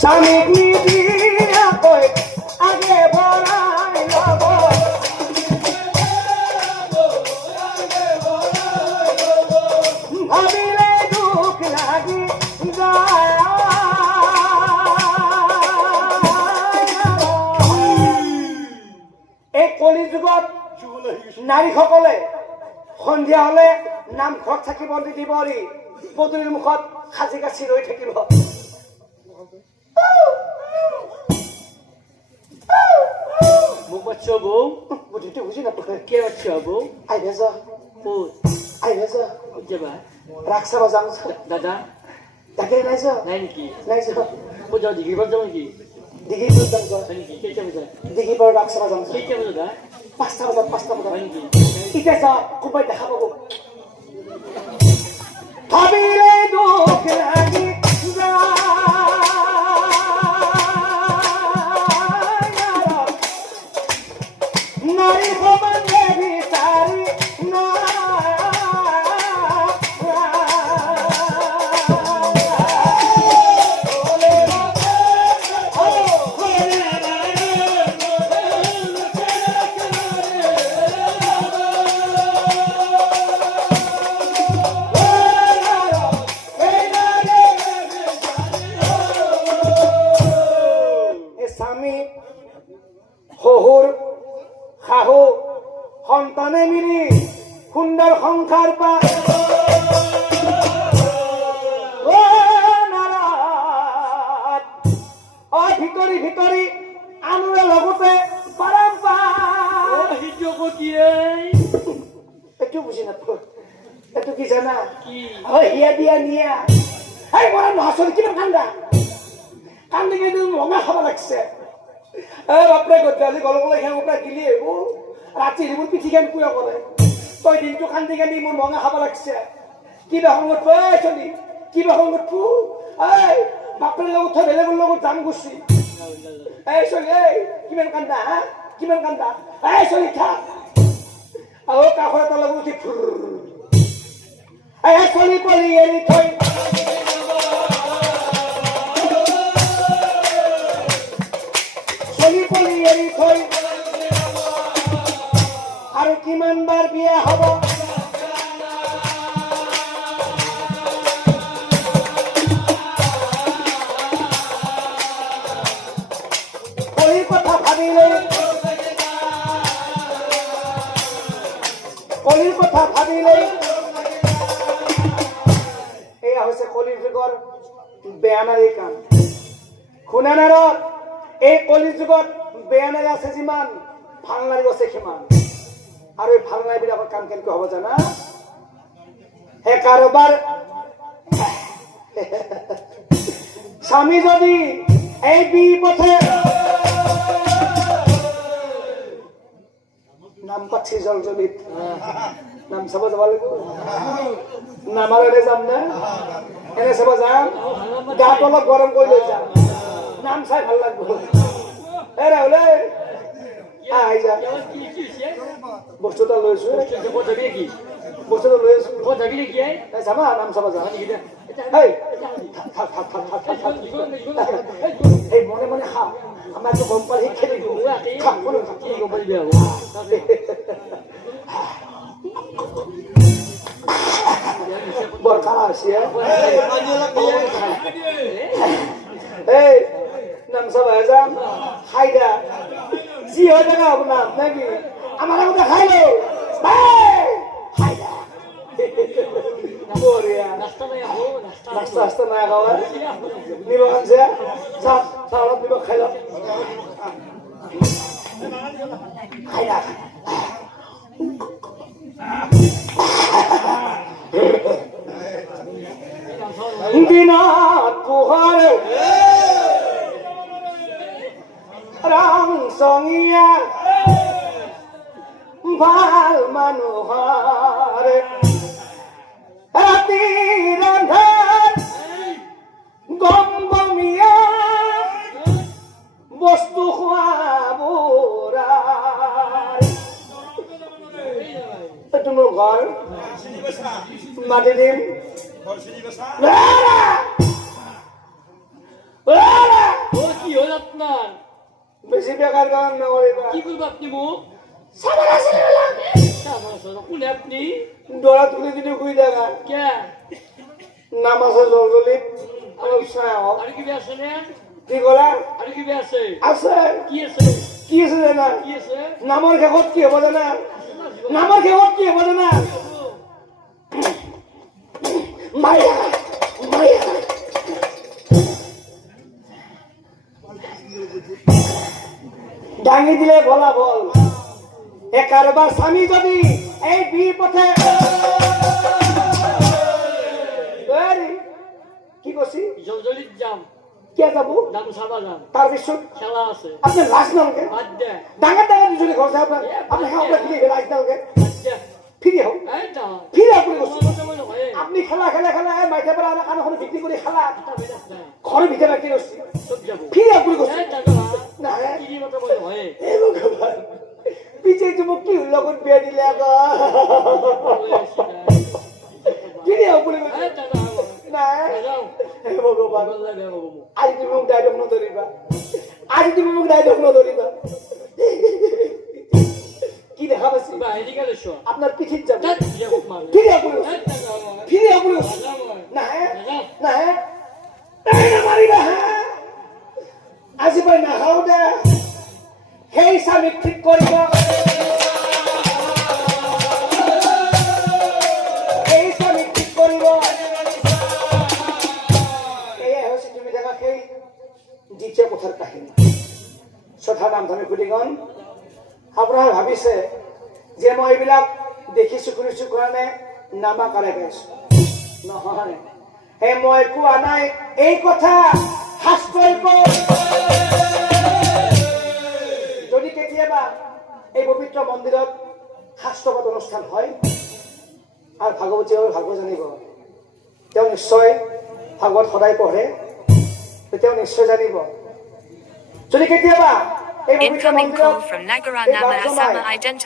স্বামীক নিদিয়াকৈ আগে বৰাই ল'ব ভাবিলে দুখ লাগি যায় এই কলি যুগত নাৰীসকলে সন্ধিয়া হলে নামঘৰত চাকি বন্তি দিব পদূলিৰ মুখত সাজি কাচি ৰৈ থাকিব মোক বাচ্চা বউ বুদ্ধিটো বুজি নাপায় কে বাচ্চা বউ আহিলে যা ক'ত আহিলে যা যাবা ৰাস চাব যাম দাদা তাকে নাই যা নাই নেকি নাই যা ক'ত যাওঁ ডিগ্ৰীত যাওঁ নেকি ডিগ্ৰীত যাম যা হয় নেকি কেইটা বজাত ডিগ্ৰীৰ পৰা ৰাস চাব যাম কেইটা বজাত হা 5টা বজাত 5টা বজাত হয় নেকি এতিয়া যা কোনোবাই দেখা পাব ভাবিলে দুখ লাগি নাৰী সমানে বিচাৰি স্বামী শহুৰ শাহু সন্তানে মিলি সুন্দৰ সংসাৰ পায় ভিতৰি ভিতৰি আনৰে লগতে এইটো বুজি নাপায় এইটো কি জানা হিয়া দিয়া নিয়া এই মৰা নহচল কিমান কান্দা কান্দি কান্দি ৰঙা খাব লাগছে বাপৰে গধূলি গলগলাই খাই ওপৰা গিলি আহিব ৰাতি মোৰ পিঠিখান পুৰা কৰে তই দিনটো কান্দি কান্দি মোৰ মঙা খাব লাগছে কিবা সময়ত চলি কিবা সময়ত এই বাপৰে লগত থৈ বেলেগৰ লগত যাম গুচি এই চলি এই কিমান কান্দা হা কিমান কান্দা এই চলি থাক আৰু কাষৰ এটা লগত উঠি এই চলি পলি এৰি থৈ চলি পলি এৰি থৈ আৰু কিমান বাৰ বিয়া হ'ব কলিৰ কথা ভাবিলে এয়া হৈছে কলিৰ যুগৰ বেয়া নাৰীৰ কাম শুনা নাৰত এই কলি যুগত বেয়া নাৰী আছে যিমান ভাল নাৰী আছে সিমান আৰু এই ভাল নাৰীবিলাকৰ কাম কেনেকৈ হ'ব জানা সেই কাৰোবাৰ স্বামী যদি এই বিপথে নাম পাচ্ছি জলজলিত নাম চাব যাব লাগিব নামাৰে যাম নে এনে চাব যাম গাত অলপ গৰম কৰি লৈ যাম নাম চাই ভাল লাগব এ ৰাহুল আহি যা বস্তুটা লৈছো বস্তুটা লৈ আছো যাবা নাম চাব যাম এই মনে মনে খা আমাৰতো গম পালে খেলি দিওঁ গম পালি বেয়া হ'ব বৰ খাৰা হৈছে এই নাম চাব যাম খাই দা যি হয় জানা আপোনাৰ নাকি আমাৰ আগতে খাই লো খাই দা বঢ়িয়া নাস্তা আস্তা নাই খাওয়া নিমখ আনছে চাউলত নিমখ খাই ল খাই দা দিনত পোহৰে ৰং চঙীয়া ভাল মানুহৰ ৰাতি ৰন্ধাৰ গম গমীয়া বস্তু খোৱাবোৰ এইটো মোৰ ঘৰ মাতি দিম আপনাৰ বেশি বেকাৰ কাম নকৰিবা কি কৰবো আপনি মোক চাবৰ আছিল কোনে আপনি দৰা তুলি যদি শুই থাকা কে নাম আছে জলজলিত অলপ চাই আহক আর কি আছে না কি ক'লা আর কি আছে আছে কি আছে কি আছে জানা কি আছে নামৰ শেষত কি হ'ব জানা নামৰ শেষত কি হ'ব জানা মায়া মায়া দাঙি দিলে ভোলা বল এ কাৰোবাৰ স্বামী যদি এই বিপথে কি কৈছি জলজলিত যাম কিয় যাব নাম চাবা যাম তাৰপিছত খেলা আছে আপোনাৰ লাজ নালাগে বাদ দে ডাঙৰ ডাঙৰ দুজনী ঘৰ চাই আপোনাৰ সেৱা ফিৰি লাজ নালাগে বাদ দে ফিৰি আহক এই যা ফিৰি আপুনি কৈছো মই নহয় আপনি খেলা খেলা খেলা এই মাইথা পৰা আনখন বিক্ৰী কৰি খেলা এটা বেলেগ নাই ঘৰৰ ভিতৰত ৰাখি গৈছে সব যাব ফিৰি আপুনি কৈছো এই দাদা নাহে কি মত মই নহয় এই ভগৱান পিছে তুমি কি লগত বিয়া দিলে আকৌ ফিৰি আপুনি কৈছো এই দাদা নাই যাও হে ভগৱান বল লাগে বাবু আজি তুমি মোক ডাইলগ নধৰিবা আজি তুমি মোক ডাইলগ নধৰিবা কি দেখা পাইছি বা এদিকে লৈছো আপনার পিঠিত যাব তাত যাব মার ফিরে আপুনি এই দাদা ফিরে আপুনি নাহে নাহে তাই নামাৰিবা হা আজি মই নাখাওঁ দে সেই স্বামীক ঠিক কৰিব এই স্বামীক ঠিক কৰিব এয়া হৈছে তুমি দেখা সেই দ্বিতীয় কথাৰ কাহিনী শ্ৰদ্ধা নামধামী কুটিগণ আপোনালোকে ভাবিছে যে মই এইবিলাক দেখিছো শুনিছো কাৰণে নামাকাৰে গাইছো নহয় হে মই কোৱা নাই এই কথা শাস্ত্ৰই কয় যদি কেতিয়াবা এই পবিত্ৰ মন্দিৰত শাস্ত্ৰপাঠ অনুষ্ঠান হয় আৰু ভাগৱতীয়ে ভাগৱত জানিব তেওঁ নিশ্চয় ভাগৱত সদায় পঢ়ে তেওঁ নিশ্চয় জানিব যদি কেতিয়াবা এই পবিত্ৰ Incoming মন্দিৰত call from Nagara এই Nama বাট জনাই Asama identified.